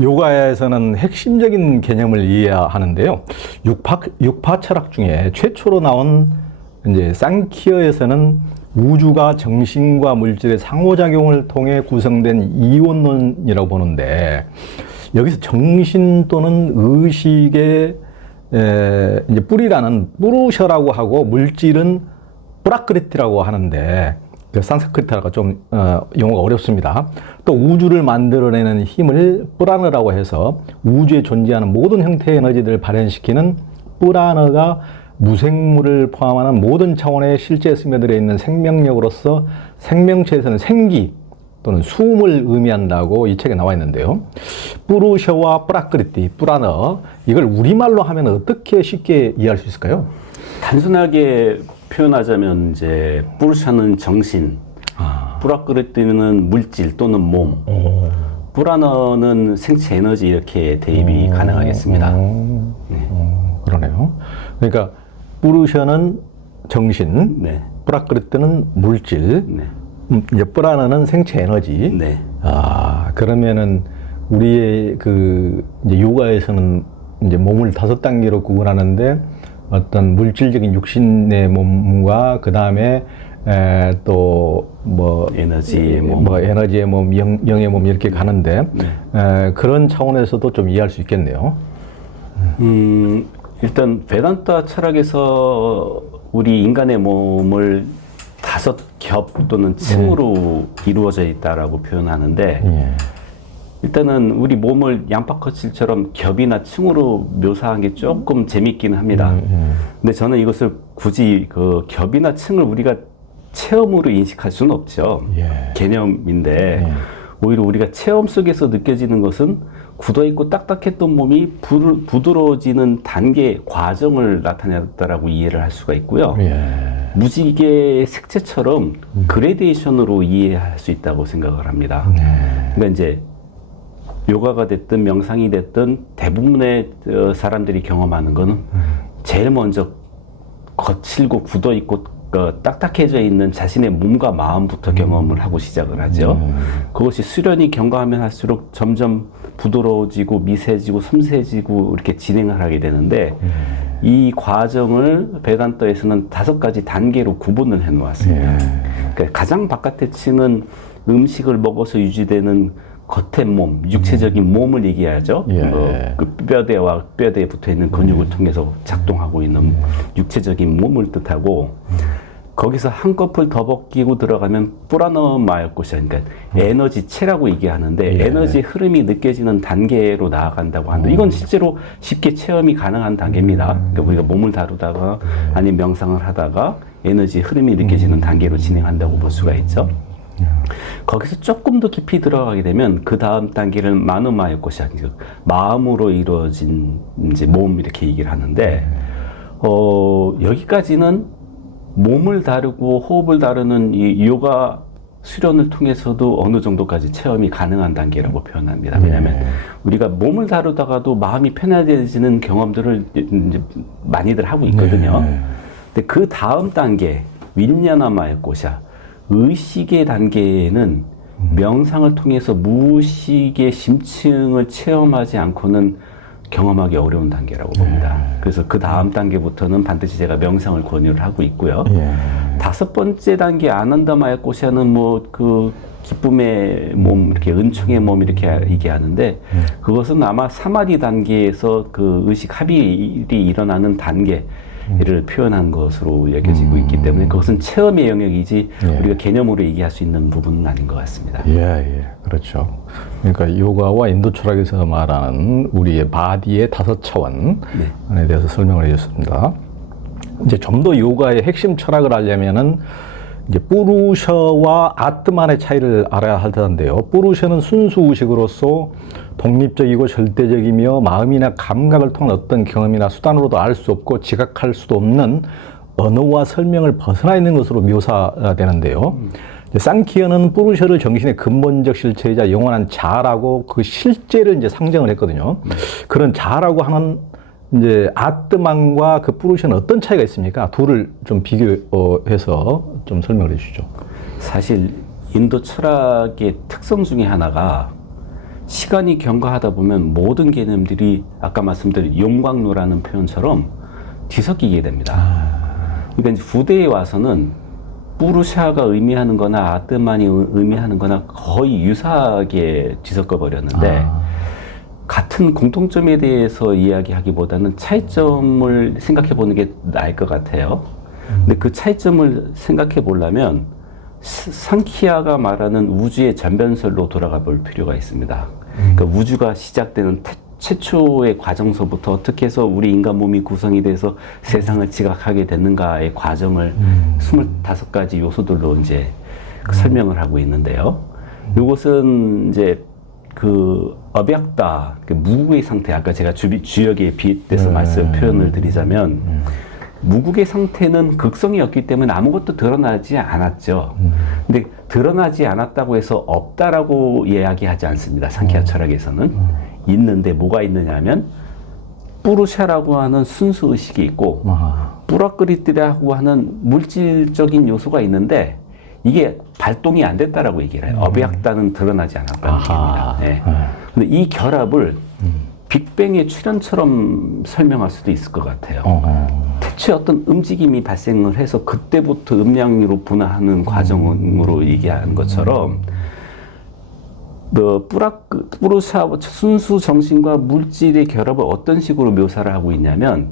요가에서는 핵심적인 개념을 이해하는데요. 육파 철학 중에 최초로 나온 이제 상키어에서는 우주가 정신과 물질의 상호작용을 통해 구성된 이원론이라고 보는데, 여기서 정신 또는 의식의 이제 뿌리라는 뿌루셔라고 하고, 물질은 프라크리티라고 하는데, 그 산스크리트가 좀 용어가 어렵습니다. 또 우주를 만들어내는 힘을 뿌라너라고 해서 우주에 존재하는 모든 형태의 에너지들을 발현시키는 뿌라너가 무생물을 포함하는 모든 차원의 실제 스며들어 있는 생명력으로서 생명체에서는 생기 또는 숨을 의미한다고 이 책에 나와 있는데요. 뿌루셔와 프라크리티, 뿌라너, 이걸 우리말로 하면 어떻게 쉽게 이해할 수 있을까요? 단순하게 표현하자면 이제 뿌르샤는 정신, 프라크리티는 물질 또는 몸, 뿌라너는 생체 에너지 이렇게 대입이 가능하겠습니다. 네. 그러네요. 그러니까 뿌르샤는 정신, 네. 프라크리티는 물질, 네. 이제 뿌라너는 생체 에너지. 네. 그러면은 우리의 그 이제 요가에서는 이제 몸을 5단계로 구분하는데, 어떤 물질적인 육신의 몸과 그 다음에 또 뭐 에너지의 몸, 뭐 에너지의 몸, 영의 몸 이렇게 가는데, 그런 차원에서도 좀 이해할 수 있겠네요. 일단 베단타 철학에서 우리 인간의 몸을 5겹 또는 층으로 이루어져 있다라고 표현하는데, 일단은 우리 몸을 양파커칠처럼 겹이나 층으로 묘사한 게 조금 재밌기는 합니다. 근데 저는 이것을 굳이 그 겹이나 층을 우리가 체험으로 인식할 수는 없죠. 개념인데, 오히려 우리가 체험 속에서 느껴지는 것은 굳어있고 딱딱했던 몸이 부드러워지는 단계, 과정을 나타냈다라고 이해를 할 수가 있고요. 무지개 색채처럼 그레데이션으로 이해할 수 있다고 생각을 합니다. 그러니까 이제 요가가 됐든 명상이 됐든 대부분의 사람들이 경험하는 거는 제일 먼저 거칠고 굳어있고 딱딱해져 있는 자신의 몸과 마음부터 경험을 하고 시작을 하죠. 그것이 수련이 경과하면 할수록 점점 부드러워지고 미세해지고 섬세해지고 이렇게 진행을 하게 되는데, 이 과정을 베단타에서는 5가지 단계로 구분을 해 놓았습니다. 그러니까 가장 바깥의 층은 음식을 먹어서 유지되는 겉의 몸, 육체적인 몸을 얘기하죠. 그 뼈대와 뼈대에 붙어 있는 근육을 통해서 작동하고 있는 육체적인 몸을 뜻하고, 거기서 한꺼풀 더 벗기고 들어가면 뿌라너 마요코샤, 그러니까 에너지체라고 얘기하는데, 에너지 흐름이 느껴지는 단계로 나아간다고 하는데, 이건 실제로 쉽게 체험이 가능한 단계입니다. 그러니까 우리가 몸을 다루다가 아니면 명상을 하다가 에너지 흐름이 느껴지는 단계로 진행한다고 볼 수가 있죠. 거기서 조금 더 깊이 들어가게 되면 그 다음 단계를 마누마요코샤, 마음으로 이루어진 이제 몸 이렇게 얘기를 하는데, 여기까지는 몸을 다루고 호흡을 다루는 이 요가 수련을 통해서도 어느 정도까지 체험이 가능한 단계라고 표현합니다. 왜냐하면 우리가 몸을 다루다가도 마음이 편해지는 경험들을 이제 많이들 하고 있거든요. 근데 그 다음 단계, 윈냐나마요코샤, 의식의 단계에는 명상을 통해서 무의식의 심층을 체험하지 않고는 경험하기 어려운 단계라고 봅니다. 그래서 그 다음 단계부터는 반드시 제가 명상을 권유를 하고 있고요. 5번째 단계 아난다마야코샤는 뭐 그 기쁨의 몸, 이렇게 은총의 몸 이렇게 얘기하는데, 그것은 아마 사마디 단계에서 그 의식 합일이 일어나는 단계를 표현한 것으로 여겨지고 있기 때문에 그것은 체험의 영역이지 우리가 개념으로 얘기할 수 있는 부분은 아닌 것 같습니다. 그렇죠. 그러니까 요가와 인도 철학에서 말하는 우리의 바디의 5차원에 대해서 설명을 해줬습니다. 이제 좀 더 요가의 핵심 철학을 알려면은 이제 뿌루셔와 아트만의 차이를 알아야 할 텐데요. 뿌루셔는 순수 의식으로서 독립적이고 절대적이며 마음이나 감각을 통한 어떤 경험이나 수단으로도 알 수 없고 지각할 수도 없는 언어와 설명을 벗어나 있는 것으로 묘사되는데요. 상키어는 뿌루셔를 정신의 근본적 실체이자 영원한 자라고 그 실제를 이제 상정을 했거든요. 그런 자라고 하는 이제 아트만과 그 뿌루셔는 어떤 차이가 있습니까? 둘을 좀 비교해서 좀 설명을 해 주시죠. 사실 인도 철학의 특성 중에 하나가 시간이 경과하다 보면 모든 개념들이 아까 말씀드린 용광로라는 표현처럼 뒤섞이게 됩니다. 그러니까 이제 후대에 와서는 뿌르샤가 의미하는 거나 아뜨만이 의미하는 거나 거의 유사하게 뒤섞어 버렸는데 같은 공통점에 대해서 이야기하기보다는 차이점을 생각해 보는 게 나을 것 같아요. 근데 그 차이점을 생각해 보려면 상키아가 말하는 우주의 전변설로 돌아가 볼 필요가 있습니다. 그러니까 우주가 시작되는 최초의 과정서부터 어떻게 해서 우리 인간 몸이 구성이 돼서 세상을 지각하게 됐는가의 과정을 25가지 요소들로 이제 설명을 하고 있는데요. 이것은 이제 그 어벽다, 그 무국의 상태, 아까 제가 주역에 비롯해서 표현을 드리자면 무국의 상태는 극성이었기 때문에 아무것도 드러나지 않았죠. 근데 드러나지 않았다고 해서 없다라고 이야기하지 않습니다. 상키아 철학에서는. 있는데 뭐가 있느냐면 뿌르샤라고 하는 순수 의식이 있고 뿌라크리티라고 하는 물질적인 요소가 있는데 이게 발동이 안 됐다라고 얘기를 해요. 어비약다는 드러나지 않았다는 얘기입니다. 네. 근데 이 결합을 빅뱅의 출현처럼 설명할 수도 있을 것 같아요. 대체 어떤 움직임이 발생을 해서 그때부터 음량으로 분화하는 과정으로 얘기하는 것처럼 뿌르샤 순수 정신과 물질의 결합을 어떤 식으로 묘사를 하고 있냐면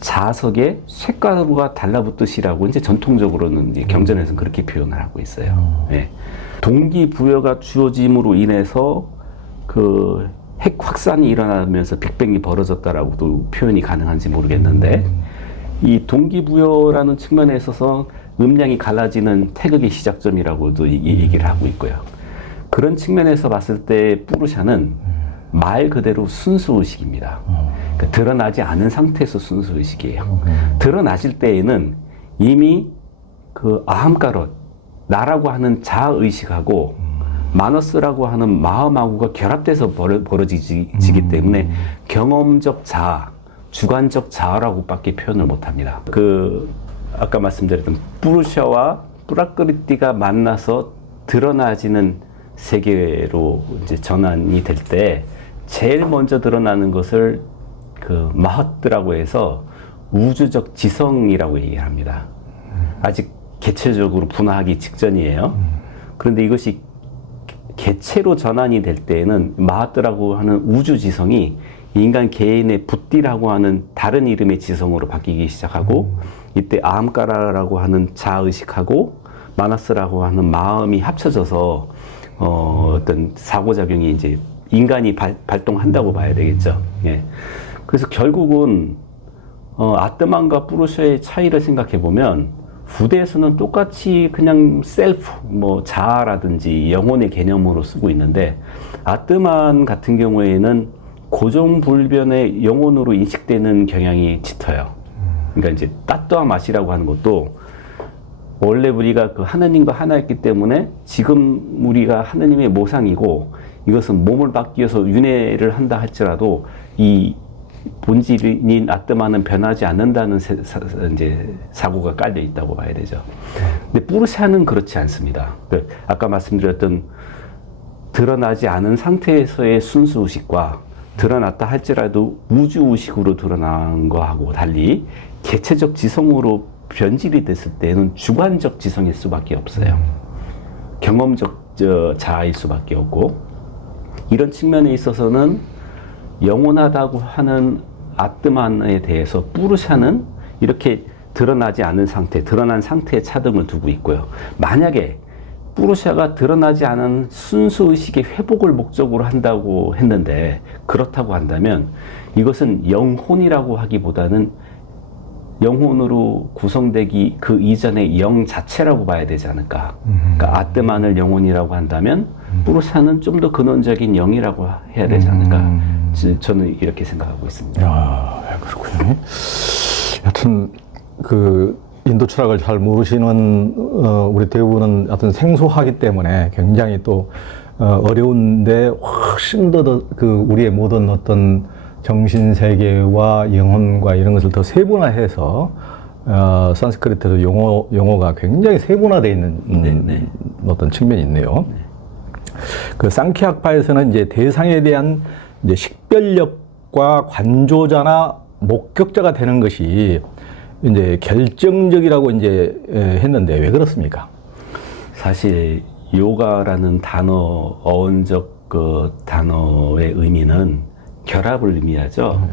자석에 쇳가루가 달라붙듯이라고 이제 전통적으로는 이제 경전에서는 그렇게 표현을 하고 있어요. 네. 동기부여가 주어짐으로 인해서 그 핵 확산이 일어나면서 빅뱅이 벌어졌다라고도 표현이 가능한지 모르겠는데 이 동기부여라는 측면에 있어서 음량이 갈라지는 태극의 시작점이라고도 얘기를 하고 있고요. 그런 측면에서 봤을 때 뿌르샤는 말 그대로 순수의식입니다. 그러니까 드러나지 않은 상태에서 순수의식이에요. 드러나실 때에는 이미 그 아함가롯, 나라고 하는 자의식하고 마너스라고 하는 마음하고가 결합돼서 벌어지기 때문에 경험적 자아, 주관적 자아라고 밖에 표현을 못합니다. 그 아까 말씀드렸던 뿌르샤와 뿌라크리티가 만나서 드러나지는 세계로 이제 전환이 될 때 제일 먼저 드러나는 것을 그 마하트라고 해서 우주적 지성이라고 얘기합니다. 아직 개체적으로 분화하기 직전이에요. 그런데 이것이 개체로 전환이 될 때에는 마하트라고 하는 우주 지성이 인간 개인의 붓디라고 하는 다른 이름의 지성으로 바뀌기 시작하고 이때 아함가라라고 하는 자의식하고 마나스라고 하는 마음이 합쳐져서 어떤 사고작용이 이제 인간이 발동한다고 봐야 되겠죠. 예. 그래서 결국은 아트만과 뿌르샤의 차이를 생각해 보면 후대에서는 똑같이 그냥 셀프, 뭐 자아라든지 영혼의 개념으로 쓰고 있는데 아트만 같은 경우에는 고정불변의 영혼으로 인식되는 경향이 짙어요. 그러니까 이제 따뚜아 맛이라고 하는 것도 원래 우리가 그 하느님과 하나였기 때문에 지금 우리가 하느님의 모상이고 이것은 몸을 바뀌어서 윤회를 한다 할지라도 이 본질인 아뜨마는 변하지 않는다는 이제 사고가 깔려 있다고 봐야 되죠. 근데 뿌르샤는 그렇지 않습니다. 아까 말씀드렸던 드러나지 않은 상태에서의 순수 의식과 드러났다 할지라도 우주 의식으로 드러난 거하고 달리 개체적 지성으로 변질이 됐을 때는 주관적 지성일 수밖에 없어요. 경험적 자아일 수밖에 없고 이런 측면에 있어서는 영원하다고 하는 아뜨만에 대해서 뿌르샤는 이렇게 드러나지 않은 상태, 드러난 상태에 차등을 두고 있고요. 만약에 뿌르샤가 드러나지 않은 순수의식의 회복을 목적으로 한다고 했는데 그렇다고 한다면 이것은 영혼이라고 하기보다는 영혼으로 구성되기 그 이전의 영 자체라고 봐야 되지 않을까. 그러니까 아뜨만을 영혼이라고 한다면 뿌르샤는 좀 더 근원적인 영이라고 해야 되지 않을까. 저는 이렇게 생각하고 있습니다. 그렇군요. 하여튼 그 인도 철학을 잘 모르시는 우리 대부분은 하여튼 생소하기 때문에 굉장히 또 어려운데 훨씬 더 그 우리의 모든 어떤 정신 세계와 영혼과 이런 것을 더 세분화해서 산스크리트도 용어가 굉장히 세분화되어 있는 어떤 측면이 있네요. 그 상키학파에서는 이제 대상에 대한 이제 식별력과 관조자나 목격자가 되는 것이 이제 결정적이라고 이제 했는데 왜 그렇습니까? 사실 요가라는 단어, 어원적 그 단어의 의미는 결합을 의미하죠.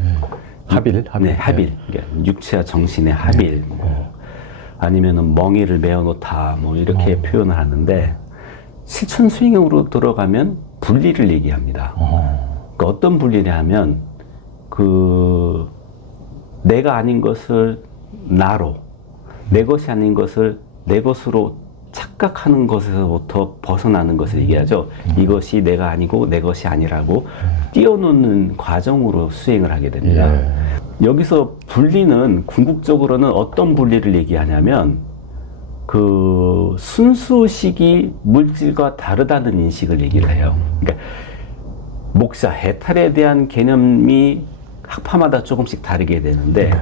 합일. 네, 합일. 그러니까 육체와 정신의 합일. 뭐 아니면은 멍에를 메어놓다. 뭐 이렇게 표현을 하는데 실천 수행으로 들어가면 분리를 얘기합니다. 그러니까 어떤 분리를 하면 그 내가 아닌 것을 나로, 내 것이 아닌 것을 내 것으로 착각하는 것에서부터 벗어나는 것을 얘기하죠. 이것이 내가 아니고 내 것이 아니라고 띄워놓는 과정으로 수행을 하게 됩니다. 여기서 분리는 궁극적으로는 어떤 분리를 얘기하냐면 그 순수식이 물질과 다르다는 인식을 얘기를 해요. 그러니까 목사, 해탈에 대한 개념이 학파마다 조금씩 다르게 되는데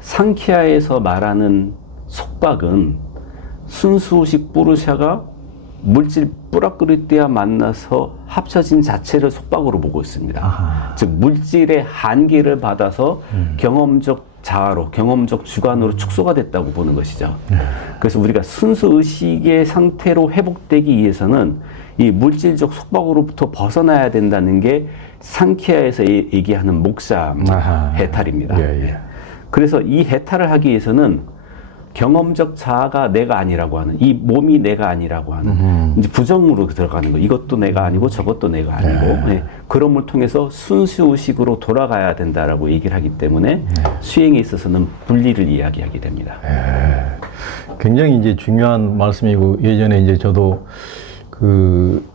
상키아에서 말하는 속박은 순수식 뿌르샤가 물질 뿌락그릇대와 만나서 합쳐진 자체를 속박으로 보고 있습니다. 아하. 즉 물질의 한계를 받아서 경험적 자아로, 경험적 주관으로 축소가 됐다고 보는 것이죠. 그래서 우리가 순수의식의 상태로 회복되기 위해서는 이 물질적 속박으로부터 벗어나야 된다는 게 상키아에서 얘기하는 목사 해탈입니다. 그래서 이 해탈을 하기 위해서는 경험적 자아가 내가 아니라고 하는, 이 몸이 내가 아니라고 하는 이제 부정으로 들어가는 거. 이것도 내가 아니고 저것도 내가 아니고 네. 그럼을 통해서 순수의식으로 돌아가야 된다라고 얘기를 하기 때문에 수행에 있어서는 분리를 이야기하게 됩니다. 굉장히 이제 중요한 말씀이고, 예전에 이제 저도 그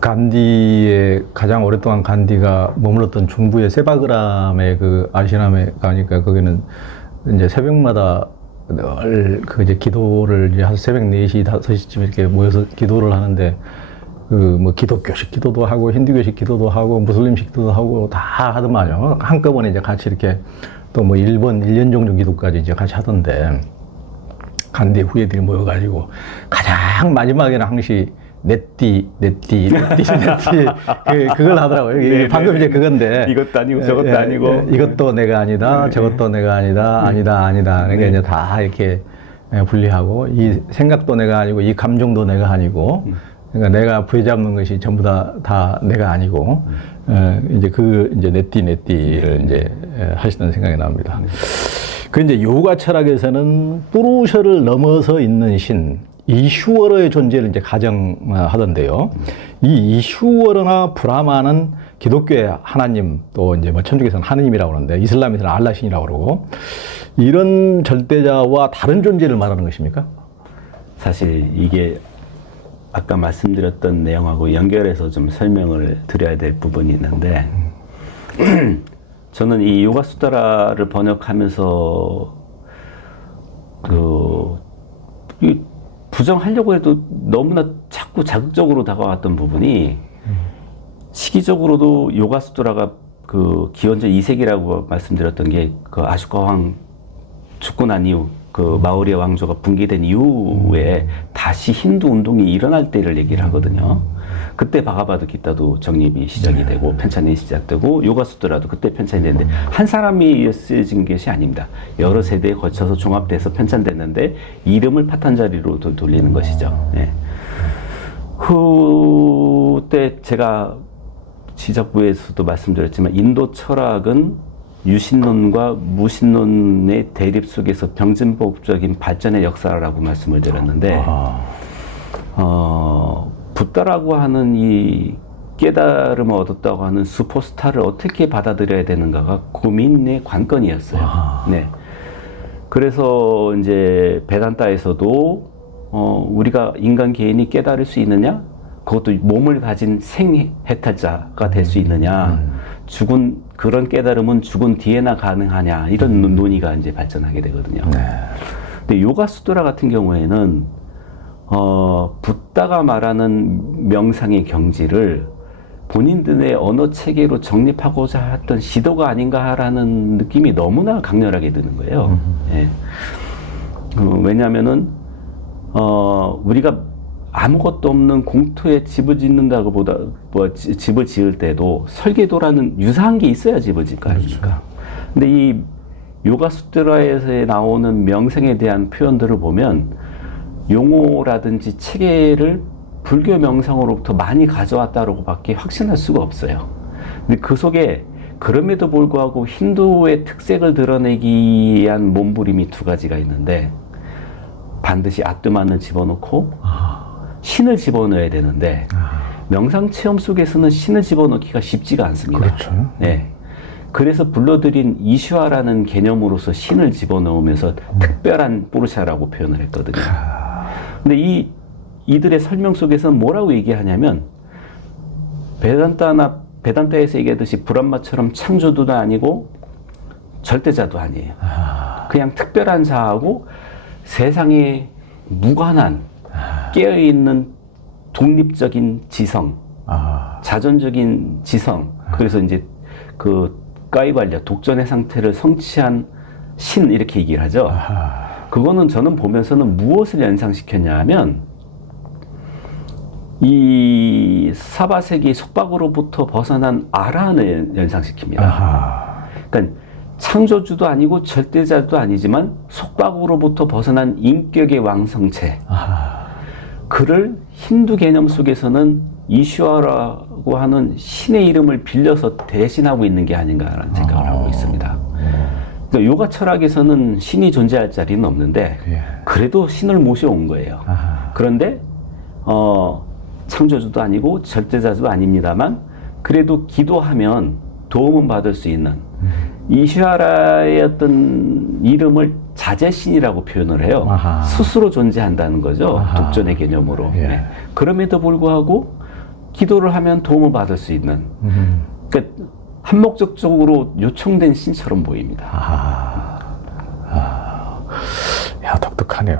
간디의 가장 오랫동안 간디가 머물렀던 중부의 세바그람의 그 아시람에 가니까 거기는 이제 새벽마다 늘 그 이제 기도를 이제 한 새벽 4시, 5시쯤 이렇게 모여서 기도를 하는데 그 뭐 기독교식 기도도 하고 힌두교식 기도도 하고 무슬림식 기도도 하고 다 하더만요. 한꺼번에 이제 같이 이렇게 또 뭐 1년 정도 기도까지 이제 같이 하던데 간디 후예들이 모여가지고 가장 마지막에는 항시 네띠 그걸 하더라고요. 네, 방금 네. 이제 그건데 이것도 아니고 저것도 아니고 이것도 내가 아니다, 저것도 내가 아니다, 아니다. 그러니까 이제 다 이렇게 분리하고 이 생각도 내가 아니고 이 감정도 내가 아니고 그러니까 내가 부여잡는 것이 전부 다 내가 아니고 이제 네띠를 이제 하시던 생각이 납니다. 그 이제 요가 철학에서는 뿌루셔를 넘어서 있는 신 이슈워러의 존재를 이제 가정하던데요. 이 이슈워러나 브라마는 기독교의 하나님, 또 이제 뭐 천주교에서는 하느님이라고 하는데 이슬람에서는 알라신이라고 그러고, 이런 절대자와 다른 존재를 말하는 것입니까? 사실 이게 아까 말씀드렸던 내용하고 연결해서 좀 설명을 드려야 될 부분이 있는데 저는 이 요가수다라를 번역하면서 부정하려고 해도 너무나 자꾸 자극적으로 다가왔던 부분이 시기적으로도 요가수트라가 그 기원전 2세기라고 말씀드렸던 게 그 아쇼카 왕 죽고 난 이후 그 마우리아 왕조가 붕괴된 이후에 다시 힌두 운동이 일어날 때를 얘기를 하거든요. 그때 바가바드 기타도 정립이 시작이 되고 편찬이 시작되고 요가수트라도 그때 편찬이 되는데 한 사람이 쓰여진 것이 아닙니다. 여러 세대에 거쳐서 종합돼서 편찬됐는데 이름을 파탄자리로 돌리는 것이죠. 네. 그때 제가 시작부에서도 말씀드렸지만 인도 철학은 유신론과 무신론의 대립 속에서 병진법적인 발전의 역사라고 말씀을 드렸는데 붓다라고 하는 이 깨달음을 얻었다고 하는 슈퍼스타를 어떻게 받아들여야 되는가가 고민의 관건이었어요. 네. 그래서 이제 베단타에서도 우리가 인간 개인이 깨달을 수 있느냐? 그것도 몸을 가진 생해탈자가 될 수 있느냐? 죽은 그런 깨달음은 죽은 뒤에나 가능하냐? 이런 논의가 이제 발전하게 되거든요. 근데 요가 수도라 같은 경우에는 붓다가 말하는 명상의 경지를 본인들의 언어 체계로 정립하고자 했던 시도가 아닌가라는 느낌이 너무나 강렬하게 드는 거예요. 예. 왜냐하면은 우리가 아무것도 없는 공터에 집을 짓는다고 보다 집을 지을 때도 설계도라는 유사한 게 있어야 집을 짓거 아닙니까? 근데 이 요가수트라에서 나오는 명상에 대한 표현들을 보면 용어라든지 체계를 불교 명상으로부터 많이 가져왔다고 밖에 확신할 수가 없어요. 근데 그 속에 그럼에도 불구하고 힌두의 특색을 드러내기 위한 몸부림이 두 가지가 있는데, 반드시 아트만을 집어넣고 신을 집어넣어야 되는데 명상 체험 속에서는 신을 집어넣기가 쉽지가 않습니다. 그렇죠. 네. 그래서 불러들인 이슈아라는 개념으로서 신을 집어넣으면서 특별한 포르샤라고 표현을 했거든요. 근데 이들의 설명 속에서는 뭐라고 얘기하냐면, 베단타에서 얘기하듯이 브람마처럼 창조주도 아니고 절대자도 아니에요. 그냥 특별한 자하고 세상에 무관한 깨어있는 독립적인 지성, 자존적인 지성, 그래서 이제 그 까이발랴 독전의 상태를 성취한 신, 이렇게 얘기를 하죠. 그거는 저는 보면서는 무엇을 연상시켰냐 하면, 이 사바세기 속박으로부터 벗어난 아라한을 연상시킵니다. 그러니까 창조주도 아니고 절대자도 아니지만 속박으로부터 벗어난 인격의 왕성체. 그를 힌두 개념 속에서는 이슈아라고 하는 신의 이름을 빌려서 대신하고 있는 게 아닌가라는 생각을 하고 있습니다. 그러니까 요가 철학에서는 신이 존재할 자리는 없는데 그래도 신을 모셔온 거예요. 그런데 창조주도 아니고 절대자도 아닙니다만 그래도 기도하면 도움은 받을 수 있는 이슈아라의 어떤 이름을 자재신이라고 표현을 해요. 스스로 존재한다는 거죠. 독존의 개념으로. 네. 그럼에도 불구하고 기도를 하면 도움을 받을 수 있는, 그러니까 한목적으로 요청된 신처럼 보입니다. 야, 독특하네요.